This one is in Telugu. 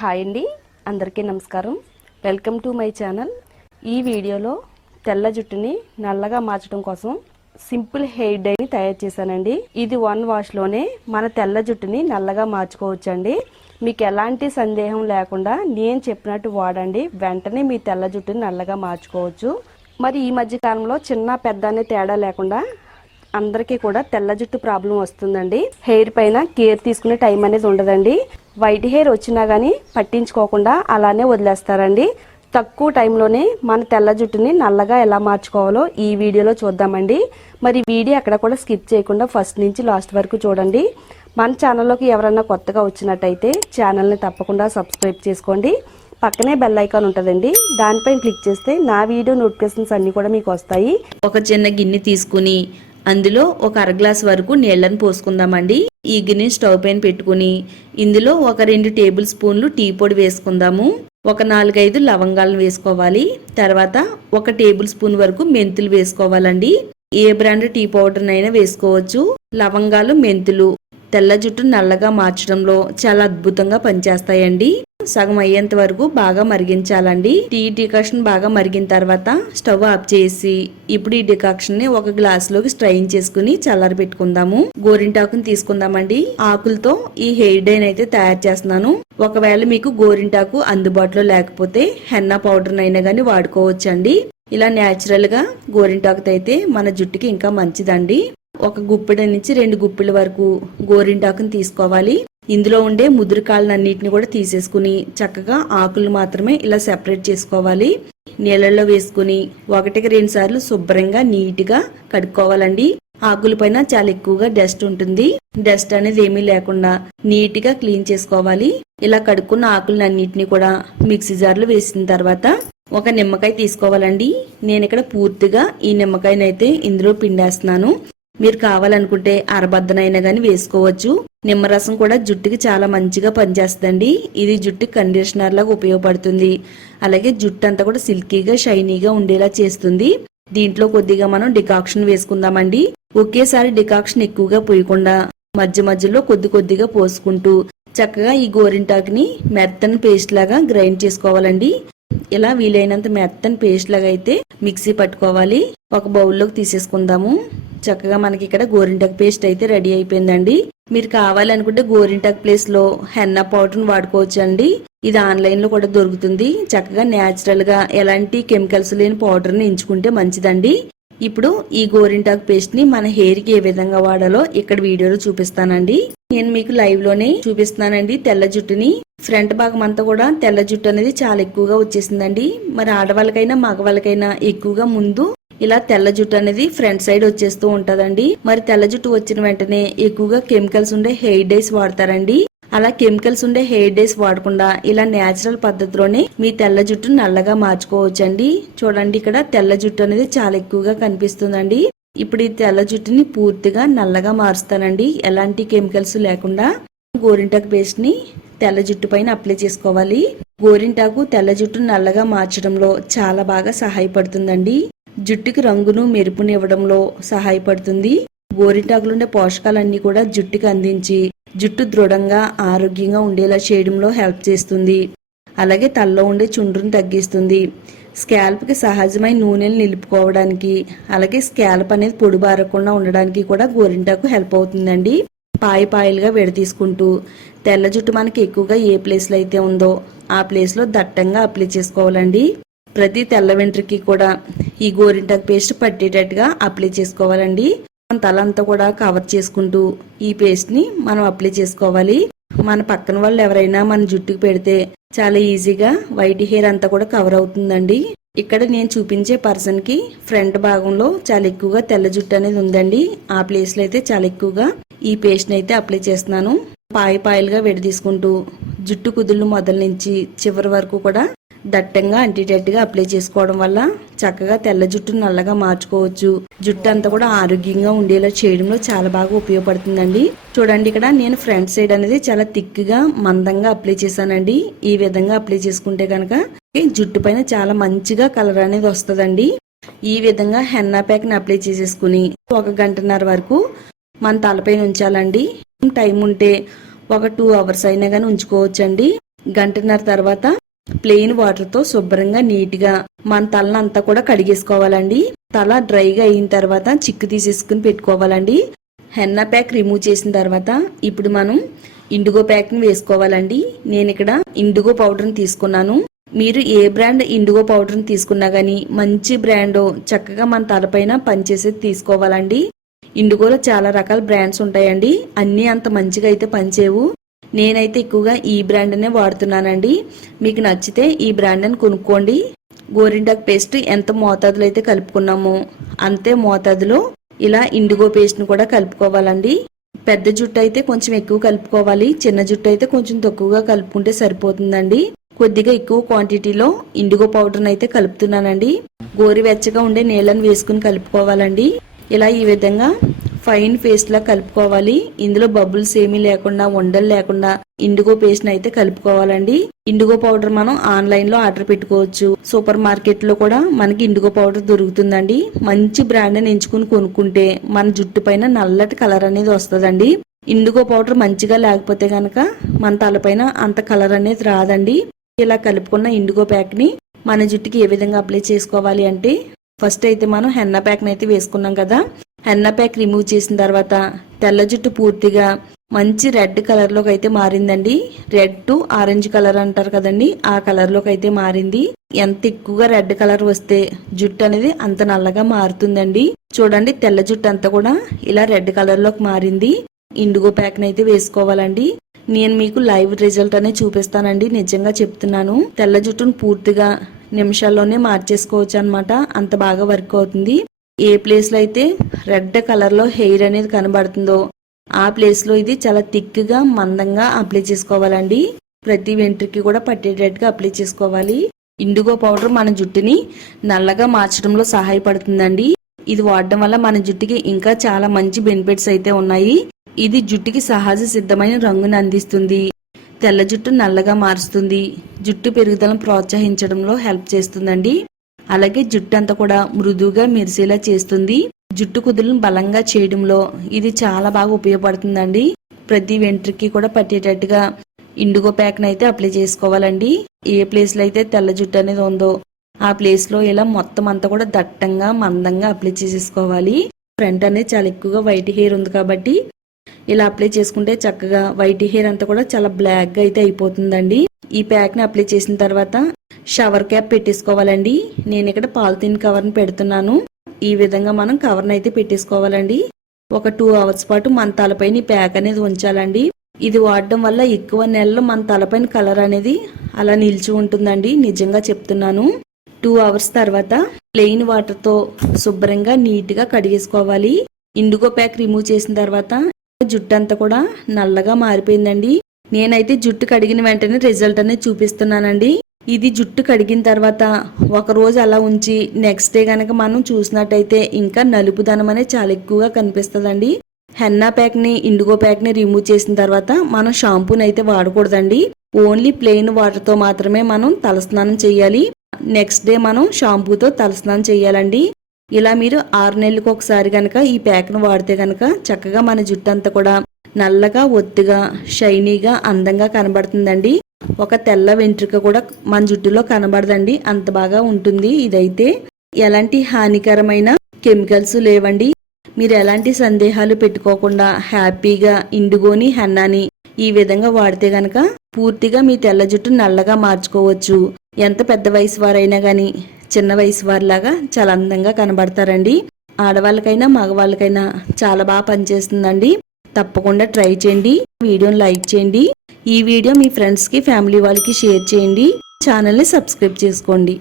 హాయ్ అండి, అందరికీ నమస్కారం. Welcome to my channel. ఈ వీడియోలో తెల్ల జుట్టుని నల్లగా మార్చడం కోసం సింపుల్ హెయిర్ డైని తయారు చేశానండి. ఇది 1 వాష్లోనే మన తెల్ల జుట్టుని నల్లగా మార్చుకోవచ్చండి. మీకు ఎలాంటి సందేహం లేకుండా నేను చెప్పినట్టు వాడండి, వెంటనే మీ తెల్ల జుట్టుని నల్లగా మార్చుకోవచ్చు. మరి ఈ మధ్య కాలంలో చిన్న పెద్ద అనే తేడా లేకుండా అందరికీ కూడా తెల్ల జుట్టు ప్రాబ్లం వస్తుందండి. హెయిర్ పైన కేర్ తీసుకునే టైం అనేది ఉండదండి. వైట్ హెయిర్ వచ్చినా కానీ పట్టించుకోకుండా అలానే వదిలేస్తారండి. తక్కువ టైంలోనే మన తెల్ల జుట్టుని నల్లగా ఎలా మార్చుకోవాలో ఈ వీడియోలో చూద్దామండి. మరి వీడియో అక్కడ కూడా స్కిప్ చేయకుండా ఫస్ట్ నుంచి లాస్ట్ వరకు చూడండి. మన ఛానల్లోకి ఎవరైనా కొత్తగా వచ్చినట్టయితే ఛానల్ని తప్పకుండా సబ్స్క్రైబ్ చేసుకోండి. పక్కనే బెల్ ఐకాన్ ఉంటుందండి, దానిపైన క్లిక్ చేస్తే నా వీడియో నోటిఫికేషన్స్ అన్ని కూడా మీకు వస్తాయి. ఒక చిన్న గిన్నె తీసుకుని అందులో ఒక అర గ్లాస్ వరకు నీళ్లను పోసుకుందామండి. ఈ గిన్నె స్టవ్ పైన పెట్టుకుని ఇందులో ఒక 2 టేబుల్ స్పూన్లు టీ పొడి వేసుకుందాము. ఒక 4-5 లవంగాలను వేసుకోవాలి. తర్వాత 1 టేబుల్ స్పూన్ వరకు మెంతులు వేసుకోవాలండి. ఏ బ్రాండ్ టీ పౌడర్ అయినా వేసుకోవచ్చు. లవంగాలు, మెంతులు తెల్ల జుట్టు నల్లగా మార్చడంలో చాలా అద్భుతంగా పనిచేస్తాయండి. సగం అయ్యేంత వరకు బాగా మరిగించాలండి. టీ డికాక్షన్ బాగా మరిగిన తర్వాత స్టవ్ ఆఫ్ చేసి ఇప్పుడు ఈ డికాక్షన్ ని ఒక గ్లాస్ లోకి స్ట్రైన్ చేసుకుని చల్లారి పెట్టుకుందాము. గోరింటాకుని తీసుకుందామండి. ఆకులతో ఈ హెయిర్ డైన్ అయితే తయారు చేస్తున్నాను. ఒకవేళ మీకు గోరింటాకు అందుబాటులో లేకపోతే హెన్నా పౌడర్ అయినా గానీ వాడుకోవచ్చండి. ఇలా న్యాచురల్ గా గోరింటాకుతో అయితే మన జుట్టుకి ఇంకా మంచిదండి. ఒక గుప్పెడ నుంచి 2 గుప్పిళ్ళ వరకు గోరింటాకుని తీసుకోవాలి. ఇందులో ఉండే ముదురుకాళ్ళన్నిటిని కూడా తీసేసుకుని చక్కగా ఆకులు మాత్రమే ఇలా సెపరేట్ చేసుకోవాలి. నీళ్ళల్లో వేసుకుని 1-2 సార్లు శుభ్రంగా నీట్గా కడుక్కోవాలండి. ఆకుల పైన చాలా ఎక్కువగా డస్ట్ ఉంటుంది. డస్ట్ అనేది ఏమీ లేకుండా నీట్గా క్లీన్ చేసుకోవాలి. ఇలా కడుక్కున్న ఆకులన్నిటిని కూడా మిక్సీ జార్లో వేసిన తర్వాత ఒక నిమ్మకాయ తీసుకోవాలండి. నేను ఇక్కడ పూర్తిగా ఈ నిమ్మకాయనైతే ఇందులో పిండేస్తున్నాను. మీరు కావాలనుకుంటే అరబద్దనైనా గానీ వేసుకోవచ్చు. నిమ్మరసం కూడా జుట్టుకి చాలా మంచిగా పనిచేస్తుందండి. ఇది జుట్టుకి కండిషనర్ లాగా ఉపయోగపడుతుంది. అలాగే జుట్టు అంతా కూడా సిల్కీగా షైనీగా ఉండేలా చేస్తుంది. దీంట్లో కొద్దిగా మనం డికాక్షన్ వేసుకుందామండి. ఒకేసారి డికాక్షన్ ఎక్కువగా పోయకుండా మధ్య మధ్యలో కొద్దిగా పోసుకుంటూ చక్కగా ఈ గోరింటాకుని మెత్తని పేస్ట్ లాగా గ్రైండ్ చేసుకోవాలండి. ఇలా వీలైనంత మెత్తని పేస్ట్ లాగా అయితే మిక్సీ పట్టుకోవాలి. ఒక బౌల్లోకి తీసేసుకుందాము. చక్కగా మనకి ఇక్కడ గోరింటాకు పేస్ట్ అయితే రెడీ అయిపోయిందండి. మీరు కావాలనుకుంటే గోరింటాకు ప్లేస్ లో హెన్నా పౌడర్ వాడుకోవచ్చు అండి. ఇది ఆన్లైన్ లో కూడా దొరుకుతుంది. చక్కగా న్యాచురల్ గా ఎలాంటి కెమికల్స్ లేని పౌడర్ ని ఎంచుకుంటే మంచిదండి. ఇప్పుడు ఈ గోరింటాకు పేస్ట్ ని మన హెయిర్ కి ఏ విధంగా వాడాలో ఇక్కడ వీడియోలో చూపిస్తానండి. నేను మీకు లైవ్ లోనే చూపిస్తున్నానండి. తెల్ల జుట్టుని ఫ్రంట్ భాగం అంతా కూడా తెల్ల జుట్టు అనేది చాలా ఎక్కువగా వచ్చేసిందండి. మరి ఆడవాళ్ళకైనా మగవాళ్ళకైనా ఎక్కువగా ముందు ఇలా తెల్ల జుట్టు అనేది ఫ్రంట్ సైడ్ వచ్చేస్తూ ఉంటదండి. మరి తెల్ల జుట్టు వచ్చిన వెంటనే ఎక్కువగా కెమికల్స్ ఉండే హెయిర్ డైస్ వాడతారండి. అలా కెమికల్స్ ఉండే హెయిర్ డైస్ వాడకుండా ఇలా నేచురల్ పద్ధతిలోనే మీ తెల్ల జుట్టు నల్లగా మార్చుకోవచ్చండి. చూడండి, ఇక్కడ తెల్ల జుట్టు అనేది చాలా ఎక్కువగా కనిపిస్తుందండి. ఇప్పుడు ఈ తెల్ల జుట్టుని పూర్తిగా నల్లగా మారుస్తానండి, ఎలాంటి కెమికల్స్ లేకుండా. గోరింటాకు పేస్ట్ ని తెల్ల జుట్టు పైన అప్లై చేసుకోవాలి. గోరింటాకు తెల్ల జుట్టు నల్లగా మార్చడంలో చాలా బాగా సహాయపడుతుందండి. జుట్టుకి రంగును మెరుపుని ఇవ్వడంలో సహాయపడుతుంది. గోరింటాకులుండే పోషకాలన్నీ కూడా జుట్టుకి అందించి జుట్టు దృఢంగా ఆరోగ్యంగా ఉండేలా చేయడంలో హెల్ప్ చేస్తుంది. అలాగే తలలో ఉండే చుండ్రును తగ్గిస్తుంది. స్కాల్ప్ కి సహజమైన నూనెలు నిలుపుకోవడానికి, అలాగే స్కాల్ప్ అనేది పొడిబారకుండా ఉండడానికి కూడా గోరింటాకు హెల్ప్ అవుతుందండి. పాయలుగా విడతీసుకుంటూ తెల్ల జుట్టు మనకి ఎక్కువగా ఏ ప్లేస్ లో అయితే ఉందో ఆ ప్లేస్ లో దట్టంగా అప్లై చేసుకోవాలండి. ప్రతి తెల్ల వెంట్రుకి కూడా ఈ గోరింటాకు పేస్ట్ పట్టేటట్టుగా అప్లై చేసుకోవాలండి. మన తలంతా కూడా కవర్ చేసుకుంటూ ఈ పేస్ట్ ని మనం అప్లై చేసుకోవాలి. మన పక్కన వాళ్ళు ఎవరైనా మన జుట్టుకు పెడితే చాలా ఈజీగా వైట్ హెయిర్ అంతా కూడా కవర్ అవుతుందండి. ఇక్కడ నేను చూపించే పర్సన్ కి ఫ్రంట్ భాగంలో చాలా ఎక్కువగా తెల్ల జుట్టు అనేది ఉందండి. ఆ ప్లేస్ లో అయితే చాలా ఎక్కువగా ఈ పేస్ట్ ని అయితే అప్లై చేస్తున్నాను. పాయలుగా విడదీసుకుంటూ జుట్టు కుదుళ్ళు మొదల నుంచి చివరి వరకు కూడా దట్టంగా అంటేటట్టుగా అప్లై చేసుకోవడం వల్ల చక్కగా తెల్ల జుట్టు నల్లగా మార్చుకోవచ్చు. జుట్టు అంతా కూడా ఆరోగ్యంగా ఉండేలా చేయడంలో చాలా బాగా ఉపయోగపడుతుందండి. చూడండి, ఇక్కడ నేను ఫ్రంట్ సైడ్ అనేది చాలా థిక్గా మందంగా అప్లై చేశానండి. ఈ విధంగా అప్లై చేసుకుంటే కనుక జుట్టు పైన చాలా మంచిగా కలర్ అనేది వస్తుందండి. ఈ విధంగా హెన్నా ప్యాక్ ని అప్లై చేసేసుకుని 1 గంటన్నర వరకు మన తలపైన ఉంచాలండి. టైం ఉంటే ఒక 2 అవర్స్ అయినా కానీ ఉంచుకోవచ్చండి. గంటన్నర తర్వాత ప్లెయిన్ వాటర్తో శుభ్రంగా నీట్గా మన తలనంతా కూడా కడిగేసుకోవాలండి. తల డ్రైగా అయిన తర్వాత చిక్కు తీసేసుకుని పెట్టుకోవాలండి. హెన్నా ప్యాక్ రిమూవ్ చేసిన తర్వాత ఇప్పుడు మనం ఇండిగో ప్యాక్ని వేసుకోవాలండి. నేను ఇక్కడ ఇండిగో పౌడర్ని తీసుకున్నాను. మీరు ఏ బ్రాండ్ ఇండిగో పౌడర్ని తీసుకున్నా కానీ మంచి బ్రాండ్ చక్కగా మన తలపైన పనిచేసేది తీసుకోవాలండి. ఇండిగోలో చాలా రకాల బ్రాండ్స్ ఉంటాయండి. అన్నీ అంత మంచిగా అయితే పనిచేయవు. నేనైతే ఎక్కువగా ఈ బ్రాండ్నే వాడుతున్నానండి. మీకు నచ్చితే ఈ బ్రాండ్ అని కొనుక్కోండి. గోరింటాకు పేస్ట్ ఎంత మోతాదులో అయితే కలుపుకున్నామో అంతే మోతాదులో ఇలా ఇండిగో పేస్ట్ని కూడా కలుపుకోవాలండి. పెద్ద జుట్టు అయితే కొంచెం ఎక్కువ కలుపుకోవాలి, చిన్న జుట్టు అయితే కొంచెం తక్కువగా కలుపుకుంటే సరిపోతుందండి. కొద్దిగా ఎక్కువ క్వాంటిటీలో ఇండిగో పౌడర్ని అయితే కలుపుతున్నానండి. గోరువెచ్చగా ఉండే నీళ్ళని వేసుకుని కలుపుకోవాలండి. ఇలా ఈ విధంగా ఫైన్ పేస్ట్ లా కలుపుకోవాలి. ఇందులో బబుల్స్ ఏమీ లేకుండా, ఉండలు లేకుండా ఇండిగో పేస్ట్ అయితే కలుపుకోవాలండి. ఇండిగో పౌడర్ మనం ఆన్లైన్ లో ఆర్డర్ పెట్టుకోవచ్చు. సూపర్ మార్కెట్ లో కూడా మనకి ఇండిగో పౌడర్ దొరుకుతుందండి. మంచి బ్రాండ్ అని ఎంచుకుని కొనుక్కుంటే మన జుట్టు పైన నల్లటి కలర్ అనేది వస్తుందండి. ఇండిగో పౌడర్ మంచిగా లేకపోతే గనక మన తలపైన అంత కలర్ అనేది రాదండి. ఇలా కలుపుకున్న ఇండిగో ప్యాక్ ని మన జుట్టుకి ఏ విధంగా అప్లై చేసుకోవాలి అంటే, ఫస్ట్ అయితే మనం హెన్నా ప్యాక్ అయితే వేసుకున్నాం కదా. హెన్నా ప్యాక్ రిమూవ్ చేసిన తర్వాత తెల్ల జుట్టు పూర్తిగా మంచి రెడ్ కలర్ లోకి అయితే మారిందండి. రెడ్ టు ఆరెంజ్ కలర్ అంటారు కదండి, ఆ కలర్ లోకి అయితే మారింది. ఎంత ఎక్కువగా రెడ్ కలర్ వస్తే జుట్టు అనేది అంత నల్లగా మారుతుందండి. చూడండి, తెల్ల జుట్టు అంతా కూడా ఇలా రెడ్ కలర్ లోకి మారింది. ఇండిగో ప్యాక్ అయితే వేసుకోవాలండి. నేను మీకు లైవ్ రిజల్ట్ అనేది చూపిస్తానండి. నిజంగా చెప్తున్నాను, తెల్ల జుట్టును పూర్తిగా నిమిషాల్లోనే మార్చేసుకోవచ్చు అనమాట. అంత బాగా వర్క్ అవుతుంది. ఏ ప్లేస్ లో అయితే రెడ్ కలర్ లో హెయిర్ అనేది కనబడుతుందో ఆ ప్లేస్ లో ఇది చాలా థిక్ గా మందంగా అప్లై చేసుకోవాలండి. ప్రతి వెంట్రుకి కూడా పట్టేటట్టుగా అప్లై చేసుకోవాలి. ఇండిగో పౌడర్ మన జుట్టుని నల్లగా మార్చడంలో సహాయపడుతుందండి. ఇది వాడడం వల్ల మన జుట్టుకి ఇంకా చాలా మంచి బెనిఫిట్స్ అయితే ఉన్నాయి. ఇది జుట్టుకి సహజ సిద్ధమైన రంగును అందిస్తుంది. తెల్ల జుట్టు నల్లగా మారుస్తుంది. జుట్టు పెరుగుదలను ప్రోత్సహించడంలో హెల్ప్ చేస్తుందండి. అలాగే జుట్టు అంతా కూడా మృదువుగా మెరిసేలా చేస్తుంది. జుట్టు కుదులను బలంగా చేయడంలో ఇది చాలా బాగా ఉపయోగపడుతుందండి. ప్రతి వెంట్రుకి కూడా పట్టేటట్టుగా ఇండిగో ప్యాక్ అయితే అప్లై చేసుకోవాలండి. ఏ ప్లేస్ లో అయితే తెల్ల జుట్టు అనేది ఉందో ఆ ప్లేస్ లో ఇలా మొత్తం అంతా కూడా దట్టంగా మందంగా అప్లై చేసేసుకోవాలి. ఫ్రంట్ అనేది చాలా ఎక్కువగా వైట్ హెయిర్ ఉంది కాబట్టి ఇలా అప్లై చేసుకుంటే చక్కగా వైట్ హెయిర్ అంతా కూడా చాలా బ్లాక్ గా అయితే అయిపోతుందండి. ఈ ప్యాక్ ని అప్లై చేసిన తర్వాత షవర్ క్యాప్ పెట్టేసుకోవాలండి. నేను ఇక్కడ పాలిథిన్ కవర్ ని పెడుతున్నాను. ఈ విధంగా మనం కవర్ ని అయితే పెట్టేసుకోవాలండి. ఒక 2 hours పాటు మన తలపైన ఈ ప్యాక్ అనేది ఉంచాలండి. ఇది వాడడం వల్ల ఎక్కువ నెలలు మన తలపైన కలర్ అనేది అలా నిలిచి ఉంటుందండి. నిజంగా చెప్తున్నాను. 2 hours తర్వాత ప్లెయిన్ వాటర్ తో శుభ్రంగా నీట్ గా కడిగేసుకోవాలి. ఇండిగో ప్యాక్ రిమూవ్ చేసిన తర్వాత జుట్టు అంతా కూడా నల్లగా మారిపోయిందండి. నేనైతే జుట్టు కడిగిన వెంటనే రిజల్ట్ అనేది చూపిస్తున్నానండి. ఇది జుట్టు కడిగిన తర్వాత ఒక రోజు అలా ఉంచి నెక్స్ట్ డే గనక మనం చూసినట్టయితే ఇంకా నలుపుదనం అనేది చాలా ఎక్కువగా కనిపిస్తుందండి. హెన్నా ప్యాక్ ని ఇండిగో ప్యాక్ ని రిమూవ్ చేసిన తర్వాత మనం షాంపూని అయితే వాడకూడదండి. ఓన్లీ ప్లెయిన్ వాటర్ తో మాత్రమే మనం తలస్నానం చేయాలి. నెక్స్ట్ డే మనం షాంపూతో తలస్నానం చేయాలండి. ఇలా మీరు 6 నెలలకు ఒకసారి గనక ఈ ప్యాక్ ను వాడితే గనక చక్కగా మన జుట్టు అంతా కూడా నల్లగా, ఒత్తుగా, షైనీగా, అందంగా కనబడుతుందండి. ఒక తెల్ల వెంట్రుక కూడా మన జుట్టులో కనబడదండి. అంత బాగా ఉంటుంది. ఇదైతే ఎలాంటి హానికరమైన కెమికల్స్ లేవండి. మీరు ఎలాంటి సందేహాలు పెట్టుకోకుండా హ్యాపీగా ఇండిగోని, హెన్నాని ఈ విధంగా వాడితే గనక పూర్తిగా మీ తెల్ల జుట్టు నల్లగా మార్చుకోవచ్చు. ఎంత పెద్ద వయసు వారైనా గాని చిన్న వయసు వారిలాగా చాలా అందంగా కనబడతారండి. ఆడవాళ్ళకైనా మగవాళ్ళకైనా చాలా బాగా పనిచేస్తుందండి. తప్పకుండా ట్రై చేయండి. వీడియోని లైక్ చేయండి. ఈ వీడియో మీ ఫ్రెండ్స్ కి, ఫ్యామిలీ వాళ్ళకి షేర్ చేయండి. ఛానల్ ని సబ్స్క్రైబ్ చేసుకోండి.